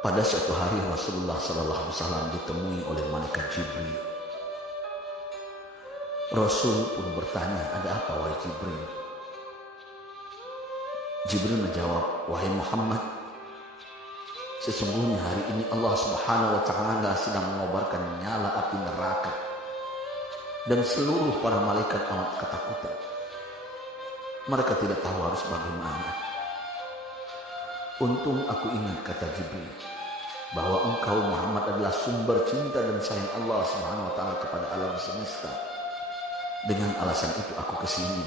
Pada suatu hari Rasulullah SAW ditemui oleh malaikat Jibril. Rasul pun bertanya, ada apa wahai Jibril? Jibril menjawab, wahai Muhammad, sesungguhnya hari ini Allah Subhanahu wa Ta'ala sedang mengobarkan nyala api neraka dan seluruh para malaikat amat ketakutan. Mereka tidak tahu harus bagaimana. Untung aku ingat, kata Jibril, bahwa engkau Muhammad adalah sumber cinta dan sayang Allah Subhanahu wa Ta'ala kepada alam semesta. Dengan alasan itu aku kesini,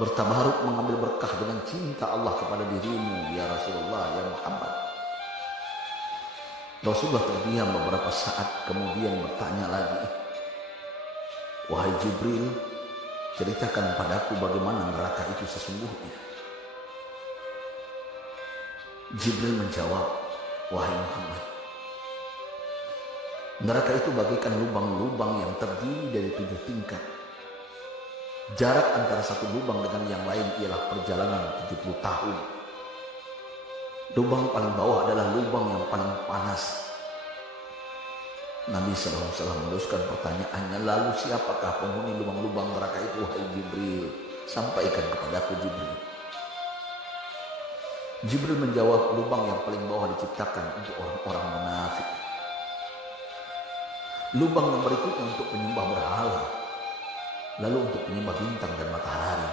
bertabaruk mengambil berkah dengan cinta Allah kepada dirimu, ya Rasulullah, ya Muhammad. Rasulullah terdiam beberapa saat, kemudian bertanya lagi, wahai Jibril, ceritakan padaku bagaimana neraka itu sesungguhnya. Jibril menjawab, wahai Muhammad, neraka itu bagaikan lubang-lubang yang terdiri dari 7 tingkat. Jarak antara satu lubang dengan yang lain ialah perjalanan 70 tahun. Lubang paling bawah adalah lubang yang paling panas. Nabi SAW meneruskan pertanyaannya, lalu siapakah penghuni lubang-lubang neraka itu, wahai Jibril? Sampaikan kepadaku, Jibril. Jibril menjawab, lubang yang paling bawah diciptakan untuk orang-orang munafik. Lubang yang berikutnya untuk penyembah berhala, lalu untuk penyembah bintang dan matahari.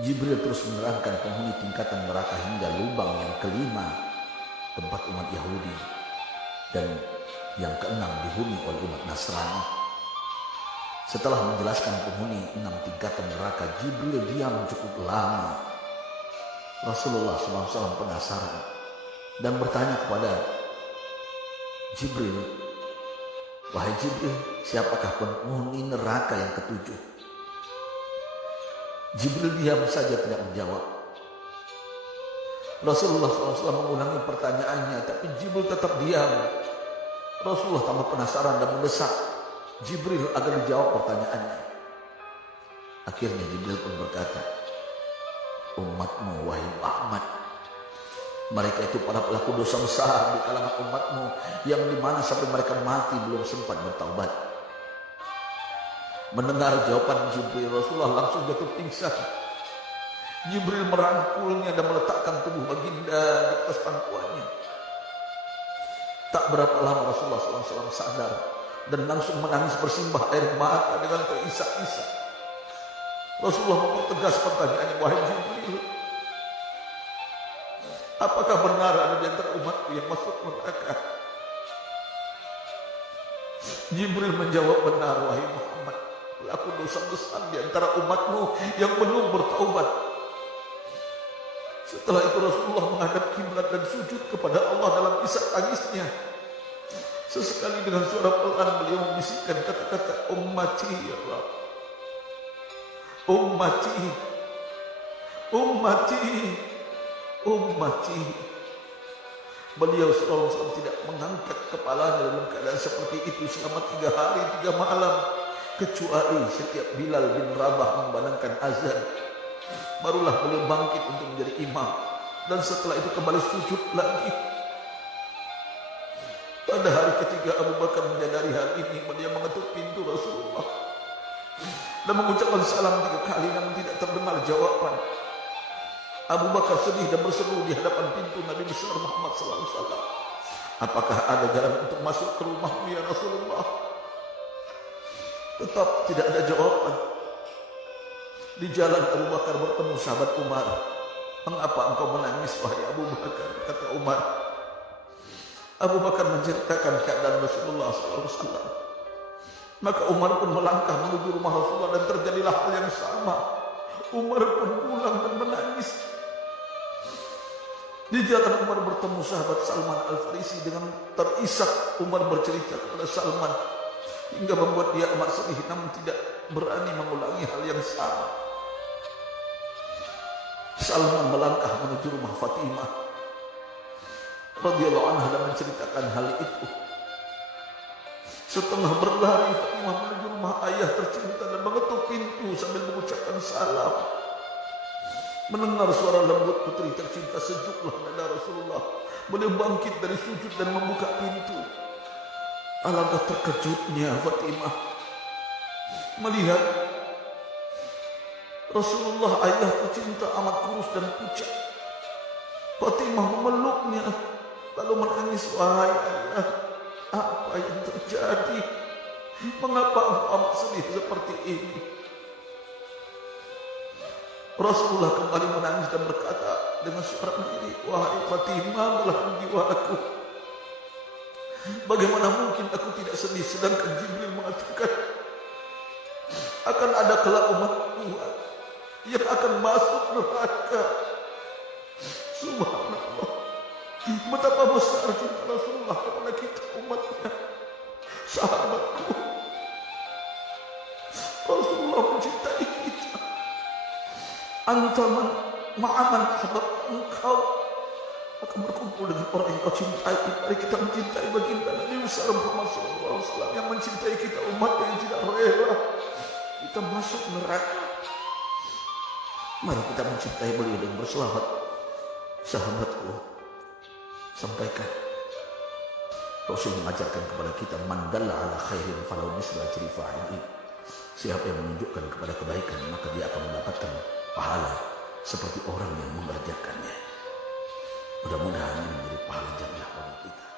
Jibril terus menerangkan penghuni tingkatan neraka hingga lubang yang kelima, tempat umat Yahudi, dan yang keenam dihuni oleh umat Nasrani. Setelah menjelaskan penghuni 6 tingkatan neraka, Jibril diam cukup lama. Rasulullah SAW penasaran dan bertanya kepada Jibril, wahai Jibril, siapakah penghuni neraka yang ke-7? Jibril diam saja tidak menjawab. Rasulullah SAW mengulangi pertanyaannya, tapi Jibril tetap diam. Rasulullah tambah penasaran dan mendesak Jibril agar dijawab pertanyaannya. Akhirnya Jibril pun berkata, umatmu wahai Muhammad, mereka itu para pelaku dosa besar di kalangan umatmu, yang dimana sampai mereka mati belum sempat bertaubat. Mendengar jawaban Jibril, Rasulullah langsung jatuh pingsan. Jibril merangkulnya dan meletakkan tubuh baginda di atas pangkuannya. Tak berapa lama Rasulullah SAW sadar dan langsung menangis bersimbah air mata dengan terisak-isak. Rasulullah mempertegas pertanyaannya, wahai Jibril, apakah benar ada di antara umatku yang masuk neraka? Jibril menjawab, benar wahai Muhammad, pelaku dosa besar di antara umatmu yang belum bertaubat. Setelah itu Rasulullah menghadap kiblat dan sujud kepada Allah dalam isak tangisnya. Sesekali dengan suara pelan beliau membisikkan kata-kata ummati ya Allah, ummati, ummati, ummati. Beliau SAW tidak mengangkat kepalanya dalam keadaan seperti itu selama 3 hari 3 malam, kecuali setiap Bilal bin Rabah memandangkan azan, barulah beliau bangkit untuk menjadi imam, dan setelah itu kembali sujud lagi. Pada hari ketiga Abu Bakar menyadari hal ini, dia mengetuk pintu Rasulullah dan mengucapkan salam 3 kali, namun tidak terdengar jawaban. Abu Bakar sedih dan berseru di hadapan pintu Nabi besar Muhammad SAW. Apakah ada jalan untuk masuk ke rumahmu ya Rasulullah? Tetap tidak ada jawaban. Di jalan Abu Bakar bertemu sahabat Umar. Mengapa engkau menangis wahai Abu Bakar? Kata Umar. Abu Bakar menceritakan keadaan Rasulullah SAW. Maka Umar pun melangkah menuju rumah Rasulullah dan terjadilah hal yang sama. Umar pun pulang dan menangis. Di jalan Umar bertemu sahabat Salman Al-Farisi. Dengan terisak Umar bercerita kepada Salman hingga membuat dia amat sedih, namun tidak berani mengulangi hal yang sama. Salman melangkah menuju rumah Fatimah radhiyallahu anha dan menceritakan hal itu. Setengah berlari Fatimah menuju rumah ayah tercinta dan mengetuk pintu sambil mengucapkan salam. Mendengar suara lembut putri tercinta, sejuklah dada Rasulullah. Beliau bangkit dari sujud dan membuka pintu. Alangkah terkejutnya Fatimah melihat Rasulullah, ayah tercinta, amat kurus dan pucat. Fatimah memeluknya lalu menangis, "Wahai ayah, apa yang terjadi? Mengapa engkau amat sedih seperti ini?" Rasulullah kembali menangis dan berkata dengan suara diri, "Wahai Fatimah, belahan jiwaku, bagaimana mungkin aku tidak sedih sedangkan Jibril mengatakan akan ada kelak umatku yang akan masuk neraka." Subhanallah, betapa besar cinta Rasulullah kepada kita umatnya. Sahabatku, Rasulullah mencintai kita. Antaman ma'aman sebab engkau akan berkumpul dengan orang yang kau cintai. Mari kita mencintai baginda Nabi Muhammad SAW yang mencintai kita, umat yang tidak rela kita masuk neraka. Mari kita mencintai beliau dan berselawat. Sahabatku, sampaikan, Rasul mengajarkan kepada kita, "Man dalla ala khairin falau misla ajri fa'ili." Siapa yang menunjukkan kepada kebaikan, maka dia akan mendapatkan pahala seperti orang yang mengerjakannya. Mudah-mudahan ini menjadi pahala jamiah bagi kita.